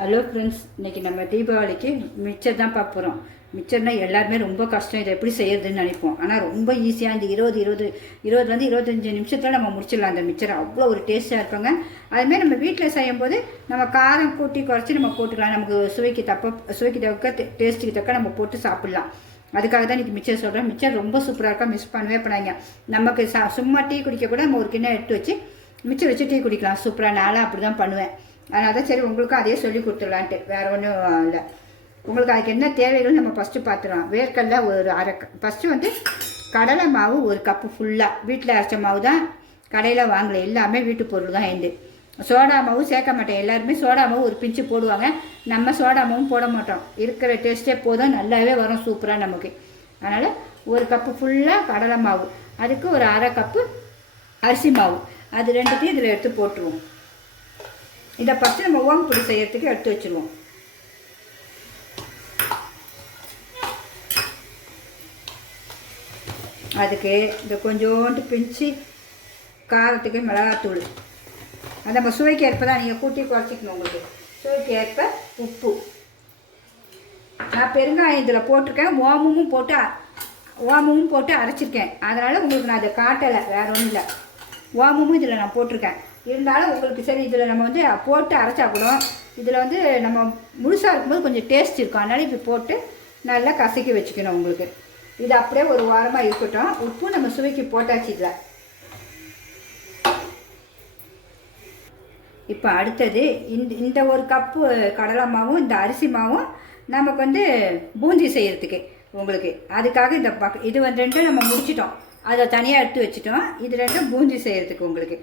Hello friends, இன்றைக்கி நம்ம தீபாவளிக்கு மிச்சர் தான் பார்க்க போகிறோம். மிச்சர்னால் எல்லாருமே ரொம்ப கஷ்டம், இதை எப்படி செய்யறதுன்னு நினைப்போம். ஆனால் ரொம்ப ஈஸியாக இந்த 25 நிமிஷத்தில் நம்ம முடிச்சிடலாம். அந்த மிச்சர் அவ்வளோ ஒரு டேஸ்ட்டாக இருப்பாங்க. அதுமாதிரி நம்ம வீட்டில் செய்யும்போது நம்ம காரம் கூட்டி குறைச்சி நம்ம போட்டுக்கலாம். நமக்கு சுவைக்கு தக்க டேஸ்ட்டுக்கு தக்க நம்ம போட்டு சாப்பிட்லாம். அதுக்காக தான் இன்றைக்கி மிச்சர் சொல்கிறேன். மிச்சர் ரொம்ப சூப்பராக இருக்கா, மிஸ் பண்ணவே பண்ணாங்க. நமக்கு சும்மா டீ குடிக்க கூட நம்ம ஒரு கிண்ணம் எடுத்து வச்சு மிச்சர் வச்சு டீ குடிக்கலாம். சூப்பராக நானும் அப்படி தான் பண்ணுவேன். அதனால தான் சரி உங்களுக்கும் அதே சொல்லி கொடுத்துடலான்ட்டு, வேறு ஒன்றும் இல்லை. உங்களுக்கு அதுக்கு என்ன தேவைகள் நம்ம ஃபஸ்ட்டு பார்த்துக்கலாம். வேர்க்கடலை ஒரு ஃபஸ்ட்டு கடலை மாவு ஒரு கப்பு ஃபுல்லாக வீட்டில் அரைச்ச மாவு தான், கடையில் வாங்கலை, எல்லாமே வீட்டு பொருள் தான். சோடா மாவு சேர்க்க மாட்டேன். எல்லாருமே சோடா மாவு ஒரு பிஞ்சு போடுவாங்க. நம்ம சோடா மாவும் போட மாட்டோம். இருக்கிற டேஸ்ட்டே போதும், நல்லாவே வரும் சூப்பராக நமக்கு. அதனால் ஒரு கப்பு ஃபுல்லாக கடலை மாவு, அதுக்கு ஒரு அரை கப்பு அரிசி மாவு, அது ரெண்டுத்தையும் இதில் எடுத்து போட்டுருவோம். இதை ஃபஸ்ட்டு நம்ம ஓமப்பொடி செய்யறதுக்கு எடுத்து வச்சுருவோம். அதுக்கு இந்த கொஞ்சோண்டு பிஞ்சு காரத்துக்கு மிளகாத்தூள், அது நம்ம சுவைக்கு ஏற்ப தான், நீங்கள் கூட்டி குறைச்சிக்கணும். உங்களுக்கு சுவைக்கு ஏற்ப உப்பு. நான் பெருங்காயம் இதில் போட்டிருக்கேன், ஓமமும் போட்டு அரைச்சிருக்கேன். அதனால் உங்களுக்கு நான் அதை காட்டலை, வேறு ஒன்றும் இல்லை. ஓமமும் இதில் நான் போட்டிருக்கேன். இருந்தாலும் உங்களுக்கு சரி, இதில் நம்ம போட்டு அரைச்சா கூட இதில் நம்ம முழுசாக இருக்கும்போது கொஞ்சம் டேஸ்ட் இருக்கும். அதனால் இது போட்டு நல்லா கசக்கி வச்சுக்கணும். உங்களுக்கு இது அப்படியே ஒரு வாரமாக இருக்கட்டும். உப்பு நம்ம சுவைக்கு போட்டாச்சு இதில். இப்போ அடுத்தது இந்த ஒரு கப்பு கடலை மாவும் இந்த அரிசி மாவும் நமக்கு பூந்தி செய்கிறதுக்கு உங்களுக்கு. அதுக்காக இது ரெண்டும் நம்ம முடிச்சிட்டோம், அதை தனியாக எடுத்து வச்சுட்டோம். இது ரெண்டும் பூந்தி செய்கிறதுக்கு உங்களுக்கு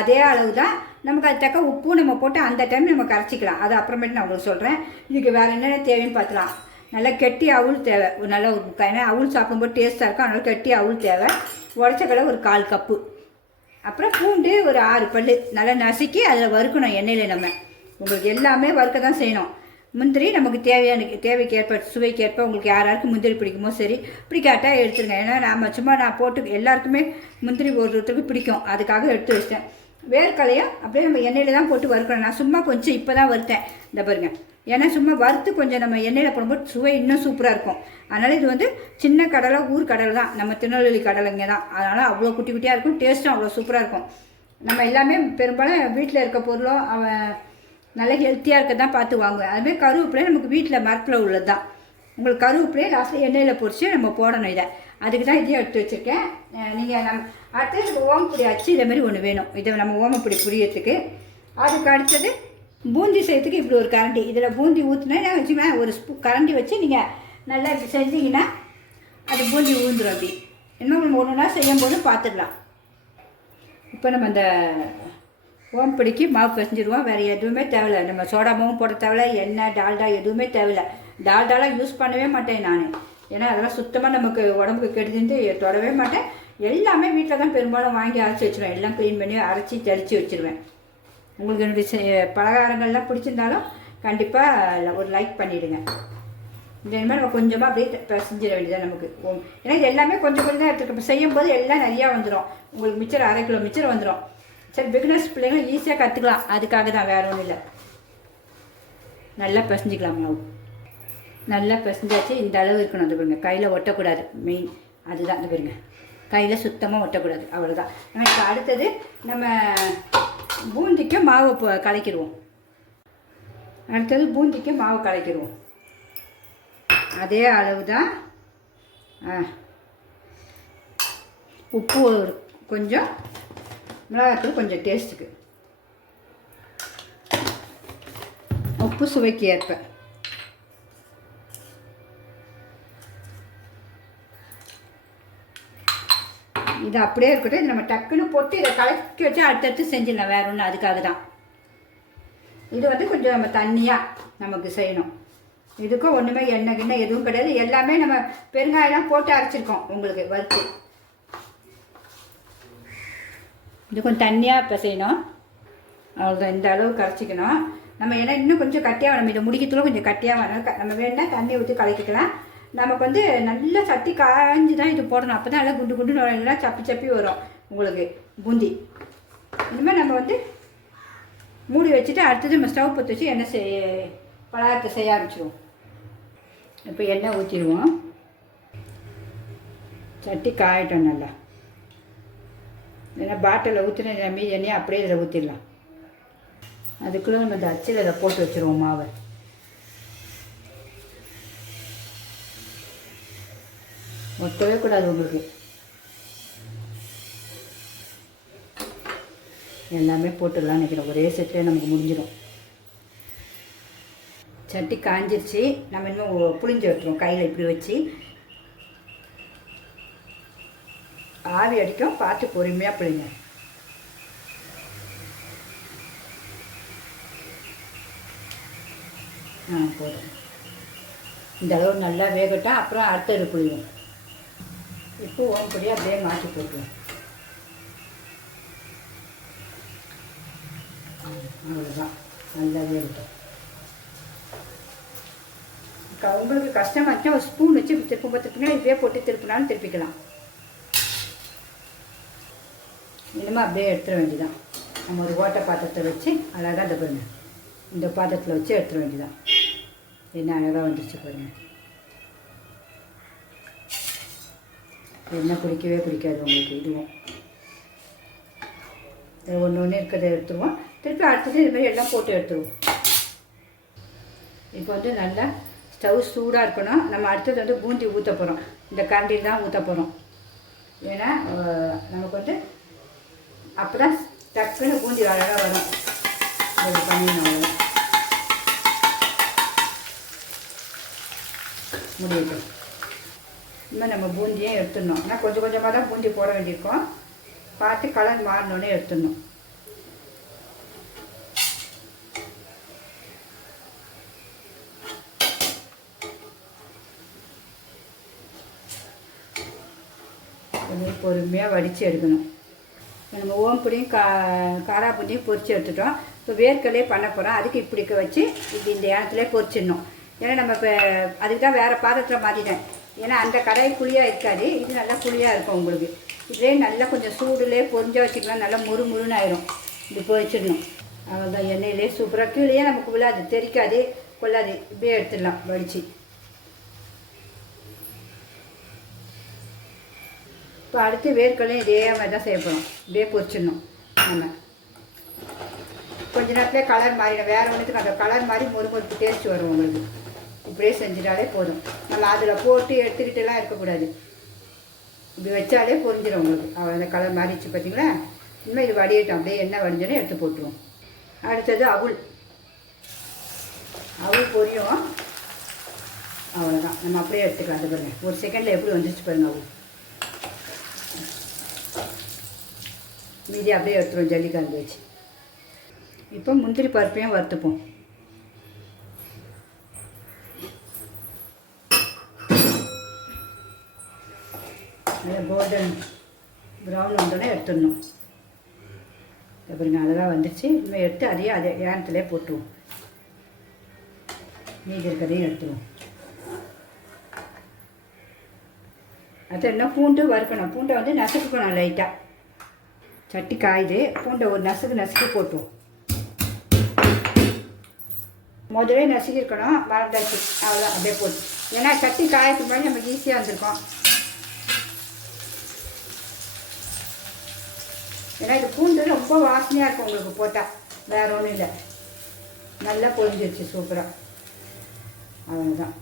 அதே அளவு தான். நமக்கு அது தக்க உப்பு நம்ம போட்டு அந்த டைம் நம்ம கரைச்சிக்கலாம். அது அப்புறமேட்டு நான் உங்களுக்கு சொல்கிறேன். இதுக்கு வேறு என்னென்ன தேவைன்னு பார்த்துலாம். நல்லா கெட்டி அவுள் தேவை, நல்லா ஒரு ஏன்னா அவுள் சாப்பிடும்போது டேஸ்ட்டாக இருக்கும். அதனால் கெட்டி அவுள் தேவை. உடச்சக்கடலை ஒரு 1/4 கப்பு, அப்புறம் பூண்டு ஒரு 6 பல் நல்லா நசுக்கி அதில் வறுக்கணும் எண்ணெயில். நம்ம உங்களுக்கு எல்லாமே வறுக்க தான் செய்யணும். முந்திரி நமக்கு தேவைக்கு ஏற்ப சுவைக்கு ஏற்ப உங்களுக்கு யாராருக்கு முந்திரி பிடிக்குமோ சரி, பிடிக்காட்டால் எடுத்துருங்க. ஏன்னா நான் போட்டு எல்லாருக்குமே முந்திரி ஒருத்தருக்கு பிடிக்கும், அதுக்காக எடுத்து வச்சிட்டேன். வேர்க்கலையும் அப்படியே நம்ம எண்ணெயில் தான் போட்டு வறுக்கணும். நான் சும்மா கொஞ்சம் இப்போ தான் வறுத்தேன், இந்த பாருங்க. ஏன்னா சும்மா வறுத்து கொஞ்சம் நம்ம எண்ணெயில் போடும்போது சுவை இன்னும் சூப்பராக இருக்கும். அதனால் இது சின்ன கடலை, ஊர் கடலை தான், நம்ம திருநெல்வேலி கடலைங்க தான். அதனால் அவ்வளோ குட்டி குட்டியாக இருக்கும், டேஸ்ட்டும் அவ்வளோ சூப்பராக இருக்கும். நம்ம எல்லாமே பெரும்பாலும் வீட்டில் இருக்க பொருளும் நல்லா ஹெல்த்தியாக இருக்க தான் பார்த்து வாங்குவேன். அதுமாதிரி கருவேப்பிலையே நமக்கு வீட்டில் மரத்தில் உள்ளது தான். உங்களுக்கு கருவேப்பிலையே லாஸ்ட்டில் எண்ணெயில் பொரிச்சு நம்ம போடணும். இதை அதுக்கு தான் இதையும் எடுத்து வச்சுருக்கேன். நீங்கள் அடுத்தது ஓமப்பொடி அச்சு இதேமாதிரி ஒன்று வேணும். இதை நம்ம ஓமப்பொடி புரியறதுக்கு. அதுக்கு அடுத்தது பூந்தி செய்யறதுக்கு இப்படி ஒரு கரண்டி, இதில் பூந்தி ஊற்றினா வச்சுக்கோங்க. ஒரு கரண்டி வச்சு நீங்கள் நல்லா இப்படி செஞ்சிங்கன்னா அது பூந்தி ஊந்துடும். அப்படி இன்னும் நம்ம ஒன்று ஒன்றா செய்யும்போது பார்த்துடலாம். இப்போ நம்ம அந்த ஓமப்பொடிக்கு மாவு பிசைஞ்சிடுவோம். வேறு எதுவுமே தேவையில்லை. நம்ம சோடா மாவும் போட தேவையில்லை, எண்ணெய் டால்டா எதுவுமே தேவையில்லை. டால்டாலாம் யூஸ் பண்ணவே மாட்டேன் நான். ஏன்னா அதெல்லாம் சுத்தமாக நமக்கு உடம்புக்கு கெடுதுன்ட்டு தொடவே மாட்டேன். எல்லாமே வீட்டில் தான் பெரும்பாலும் வாங்கி அரைச்சி வச்சுருவேன். எல்லாம் க்ளீன் பண்ணி அரைச்சி தெளித்து வச்சுருவேன். உங்களுக்கு என்னுடைய பலகாரங்கள்லாம் பிடிச்சிருந்தாலும் கண்டிப்பாக ஒரு லைக் பண்ணிவிடுங்க. இந்த மாதிரி நம்ம கொஞ்சமாக அப்படியே பிசைஞ்சிட வேண்டியதான் நமக்கு. ஏன்னா இது எல்லாமே கொஞ்சம் கொஞ்சம் தான் எடுத்துருக்கோம். இப்போ செய்யும்போது எல்லாம் நிறையா வந்துடும். உங்களுக்கு மிச்சர் 1/2 கிலோ மிச்சர் வந்துடும். சரி, பிகினர்ஸ் பிள்ளைங்க ஈஸியாக கற்றுக்கலாம். அதுக்காக தான், வேறு ஒன்றும் இல்லை. நல்லா பிசைஞ்சிக்கலாம். மாவு நல்லா பிசைஞ்சாச்சு. இந்த அளவு இருக்கணும். அது பாருங்க, கையில் ஒட்டக்கூடாது. மெயின் அதுதான். இது பாருங்க, கையில் சுத்தமாக ஒட்டக்கூடாது. அவ்வளோதான். இப்போ அடுத்தது நம்ம பூந்திக்கு மாவு கலக்கிடுவோம். அதே அளவு தான். உப்பு கொஞ்சம், மிளகாத்தூள் கொஞ்சம் டேஸ்ட்டுக்கு, உப்பு சுவைக்கு ஏற்ப. இது அப்படியே இருக்கட்டும். இது நம்ம டக்குன்னு போட்டு இதை கலக்கி வச்சு அடுத்தடுத்து செஞ்சிடலாம். வேறு ஒன்று அதுக்காக தான். இது கொஞ்சம் நம்ம தண்ணியாக நமக்கு செய்யணும். இதுக்கும் ஒன்றுமே எண்ணெய் கிண்ணெய் எதுவும் கிடையாது. எல்லாமே நம்ம பெருங்காயெல்லாம் போட்டு அரைச்சிருக்கோம் உங்களுக்கு வறுத்து. இது கொஞ்சம் தண்ணியாக இப்போ செய்யணும். அவ்வளோதான். இந்த அளவு கரைச்சிக்கணும் நம்ம. ஏன்னா இன்னும் கொஞ்சம் கட்டியாக வேணும். இதை முடிக்கத்துல கொஞ்சம் கட்டியாக வேணும். நம்ம வேணுன்னா தண்ணியை ஊற்றி கலக்கிக்கலாம். நமக்கு நல்லா சட்டி காய்ஞ்சி தான் இது போடணும். அப்போ தான் நல்லா குண்டு குண்டு இல்லைன்னா சப்பி வரும் உங்களுக்கு பூந்தி. இனிமேல் நம்ம மூடி வச்சுட்டு அடுத்தது நம்ம ஸ்டவ் பற்ற வச்சு எண்ணெய் பலகாரத்தை செய்ய ஆரம்பிச்சிடுவோம். இப்போ எண்ணெய் ஊற்றிடுவோம். சட்டி காயட்டும் நல்லா. ஏன்னா பாட்டிலில் ஊற்றின மீதி எண்ணெயை அப்படியே இதில் ஊற்றிடலாம். அதுக்குள்ளே நம்ம இந்த அச்சில் இதை போட்டு வச்சுருவோம் மாவை. ஒட்டவே கூடாது உங்களுக்கு. எல்லாமே போட்டுடலாம் நினைக்கிறேன். ஒரே செட்டிலே நமக்கு முடிஞ்சிடும். சட்டி காஞ்சிருச்சு. நம்ம இன்னும் புளிஞ்சு வைக்கிறோம். கையில் இப்படி வச்சு ஆவி அடிக்கும். பார்த்து பொறுமையாக புளிங்க. போதும். இந்த அளவு நல்லா வேகட்டும். அப்புறம் அடுத்தது புளியும். இப்போ ஓம்படியாக அப்படியே மாற்றி போட்டுருவோம். அவ்வளோதான். நல்லா வேகட்டும். உங்களுக்கு கஷ்டமாச்சும் ஒரு ஸ்பூன் வச்சு திருப்பினா இப்படியே போட்டு திருப்பினாலும் திருப்பிக்கலாம். இனிமேல் அப்படியே எடுத்துட வேண்டியதான். நம்ம ஒரு ஓட்டை பாத்திரத்தை வச்சு அழகாக அதை பாருங்க, இந்த பாத்திரத்தில் வச்சு எடுத்துட வேண்டியதான். என்ன அழகாக வந்துருச்சு பாருங்கள். எண்ணெய் பிடிக்கவே பிடிக்காது உங்களுக்கு. இதுவும் ஒன்று ஒன்று இருக்கிறத எடுத்துருவோம். திருப்பி அடுத்தது இதுமாதிரி எல்லாம் போட்டு எடுத்துருவோம். இப்போ வந்து நல்லா ஸ்டவ் சூடாக இருக்கணும். நம்ம அடுத்தது வந்து பூந்தி ஊற்ற போகிறோம். இந்த கரண்டியில் தான் ஊற்ற போகிறோம். ஏன்னா நமக்கு வந்து அப்போ தான் டக்குன்னு பூந்தி அழகாக வரும். இது பண்ணிடணும். முடியட்டும். இன்னும் நம்ம பூந்தியே எடுத்துடணும். ஆனால் கொஞ்சம் கொஞ்சமாக தான் பூந்தி போட வேண்டியிருக்கோம். பார்த்து கலர் மாறினோடனே எடுத்துடணும். கொஞ்சம் பொறுமையாக வடித்து எடுக்கணும். நம்ம ஓம்புடியும் காரா பூந்தியும் பொரித்து எடுத்துட்டோம். இப்போ வேர்க்கடலையே பண்ண போகிறோம். அதுக்கு இப்படி வச்சு இப்படி இந்த இடத்துலேயே பொரிச்சிடணும். ஏன்னா நம்ம இப்போ அதுக்கு தான் வேறு பாத்திரத்தில் மாற்றிட்டேன். ஏன்னா அந்த கடாய் குழியாக இருக்காது. இது நல்லா குழியாக இருக்கும் உங்களுக்கு. இதுலேயே நல்லா கொஞ்சம் சூடுலேயே பொரிஞ்ச வச்சுக்கலாம். நல்லா முறுமுறுன்னு ஆயிரும். இப்படி பொரிச்சிடணும். அவ்வளோதான். எண்ணெயிலே சூப்பராக கீழே நமக்கு விழாது, தெரிக்காது, கொள்ளாது. இப்படியே எடுத்துடலாம் வடித்து. இப்போ அடுத்து வேர்க்கடலையும் இதே மாதிரி தான் செய்ய போகிறோம். இப்படியே பொரிச்சிடணும். நம்ம கொஞ்ச நேரத்துலேயே கலர் மாறிடும். வேறு ஒன்றுத்துக்கு அந்த கலர் மாதிரி முறுமுறுப்பு டேஸ்ட் வரும் உங்களுக்கு. இப்படியே செஞ்சிட்டாலே போதும். நம்ம அதில் போட்டு எடுத்துக்கிட்டுலாம் இருக்கக்கூடாது. இப்படி வச்சாலே பொரிஞ்சிடும் உங்களுக்கு. அந்த கலர் மாறிடுச்சு பார்த்தீங்களா? இன்னும் இது வடியட்டும். அப்படியே எண்ணெய் வடிஞ்சோன்னே எடுத்து போட்டுருவோம். அடுத்தது அவுள் பொரியும். அவ்வளோதான். நம்ம அப்படியே எடுத்துக்கலாம். அது பாருங்கள், ஒரு செகண்டில் எப்படி வந்துச்சு பாருங்கள். அவுள் மீதி அப்படியே எடுத்துருவோம் ஜல்லிக்கரண்டி வச்சு. இப்போ முந்திரி பருப்பையும் வறுத்துப்போம். நல்லா கோல்டன் ப்ரௌன் வந்தோடனே எடுத்துடணும். எப்படிங்க அழகாக வந்துடுச்சு. இனிமேல் எடுத்து அதையும் அதே ஏனத்துலேயே போட்டுருவோம். மீதி இருக்கிறதையும் எடுத்துருவோம். அது என்ன பூண்டு வறுக்கணும். பூண்டை வந்து நசுக்கணும் லைட்டாக. சட்டி காயுது. பூண்டை ஒரு நசுக்கி போட்டுருவோம். முதலே நசுக்கிருக்கணும், மறந்தாச்சு. அவ்வளோதான். அப்படியே போட்டு. ஏன்னா சட்டி காயத்துக்கு மாதிரி நமக்கு ஈஸியாக வந்திருக்கோம். ஏன்னா இது பூண்டு ரொம்ப வாசனையாக இருக்கும் உங்களுக்கு போட்டால். வேறு ஒன்றும் இல்லை. நல்லா பொரிஞ்சிருச்சு சூப்பராக. அவ்வளோதான்.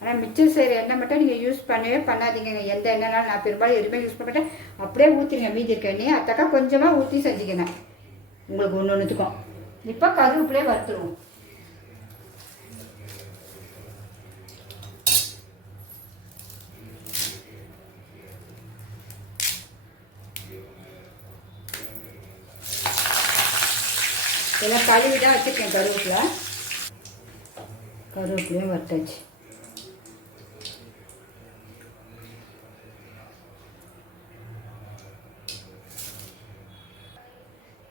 ஆனால் மிச்சம் செய்கிற எண்ணெய் மட்டும் நீங்கள் யூஸ் பண்ணவே பண்ணாதீங்க. எந்த எண்ணெய்னாலும் நான் பெரும்பாலும் எதுவுமே யூஸ் பண்ண மாட்டேன். அப்படியே ஊற்றிங்க மீதி இருக்க எண்ணெயை. அத்தக்கா கொஞ்சமாக ஊற்றி செஞ்சுக்கணும் உங்களுக்கு ஒன்று ஒன்றுத்துக்கும். இப்போ கருவேப்பிலையே வறுத்துருவோம். எல்லாம் கழுவி தான் வச்சுருக்கேன். கருவேப்பிலையும் வறுத்தாச்சு.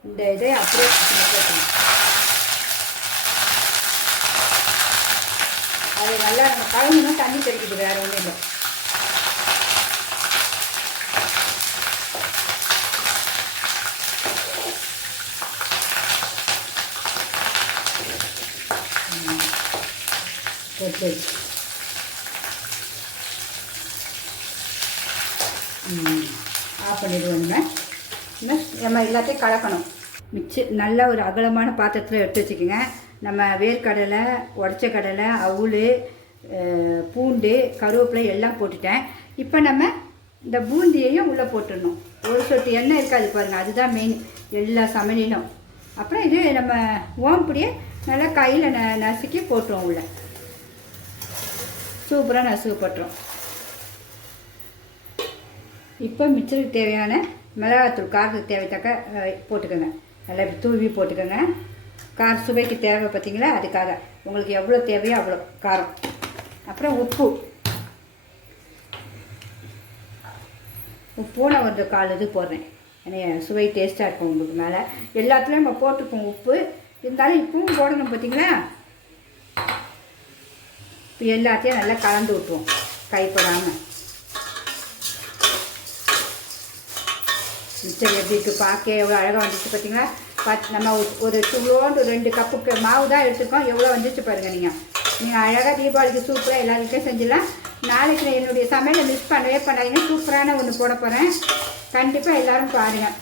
இந்த இதை அப்படியே அது நல்லா நம்ம கலந்துனா தண்ணி தெளிக்குது. வேறு ஒன்றும் இல்லை. போட்டு ஆஃப் பண்ணிடுவோங்க. நம்ம எல்லாத்தையும் கலக்கணும். நல்ல ஒரு அகலமான பாத்திரத்தில் எடுத்து வச்சுக்கோங்க. நம்ம வேர்க்கடலை, உடச்ச கடலை, அவுள், பூண்டு, கருவேப்பிலை எல்லாம் போட்டுட்டேன். இப்போ நம்ம இந்த பூந்தியையும் உள்ளே போட்டுடணும். ஒரு சொட்டு எண்ணெய் இருக்காது பாருங்கள், அதுதான் மெயின் எல்லா சமையலும். அப்புறம் இது நம்ம ஓம்புடியை நல்லா கையில் நசுக்கி போட்டுருவோம். உள்ள சூப்பராக நசுக்கு போட்டுரும். இப்போ மிச்சருக்கு தேவையான மிளகாத்தூள் காரத்துக்கு தேவைத்தக்க போட்டுக்கோங்க. நல்லா தூவி போட்டுக்கோங்க. கார சுவைக்கு தேவை பார்த்தீங்களா, அதுக்காக உங்களுக்கு எவ்வளோ தேவையோ அவ்வளோ காரம். அப்புறம் உப்பும் நான் ஒரு 1/4 இது போடுறேன். ஏன்னா சுவை டேஸ்ட்டாக இருக்கும் உங்களுக்கு. மேலே எல்லாத்துலேயும் நம்ம போட்டுப்போம் உப்பு, இருந்தாலும் இப்பவும் போடணும் பார்த்தீங்களா. இப்போ எல்லாத்தையும் நல்லா கலந்து விட்டுருவோம் கைப்படாமல். மிச்சர் எப்படி இருக்குது பார்க்க எவ்வளோ அழகாக வந்துச்சு பார்த்தீங்களா. நம்ம ஒரு துளோண்டு 2 கப்புக்கு மாவு தான் எடுத்துருக்கோம். எவ்வளோ வந்துச்சு பாருங்கள். நீங்கள் அழகாக தீபாவளிக்கு சூப்பராக எல்லாருக்கும் செஞ்சிடலாம். நாளைக்கு நான் என்னுடைய சமையலை மிஸ் பண்ணவே பண்ணாதீங்க. சூப்பரான ஒன்று போட போகிறேன். கண்டிப்பாக எல்லோரும் பாருங்கள்.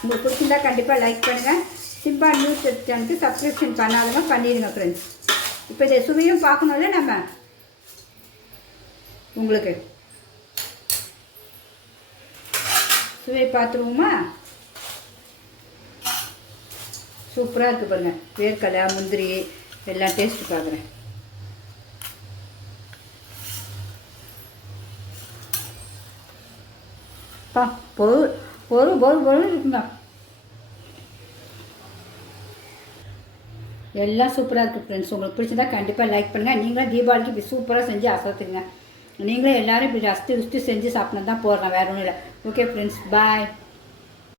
உங்களுக்கு பிடிச்சிருந்தா கண்டிப்பாக லைக் பண்ணுங்கள். சிம்பா நியூஸ் சேனலுக்கு சப்ஸ்கிரிப்ஷன் பண்ணாதவங்க பண்ணிடுங்க ஃப்ரெண்ட்ஸ். இப்போ இதை சுவையும் பார்க்கணும்ல நம்ம. உங்களுக்கு சுவை பார்த்துருவோமா. சூப்பராக இருக்குது பாருங்கள். வேர்க்கடலை, முந்திரி எல்லாம் டேஸ்ட்டு பார்க்குறேன். பொருள் இருக்குங்க. எல்லாம் சூப்பராக இருக்குது ஃப்ரெண்ட்ஸ். உங்களுக்கு பிடிச்சிருந்தா கண்டிப்பாக லைக் பண்ணுங்கள். நீங்களும் தீபாவளிக்கு இப்படி சூப்பராக செஞ்சு அசத்துங்க. நீங்களும் எல்லோரும் இப்படி ரசித்து ருசித்து செஞ்சு சாப்பிட்ணும் தான் போடுறேன். வேறு ஒன்றும் இல்லை. ஓகே ஃப்ரெண்ட்ஸ், பாய்.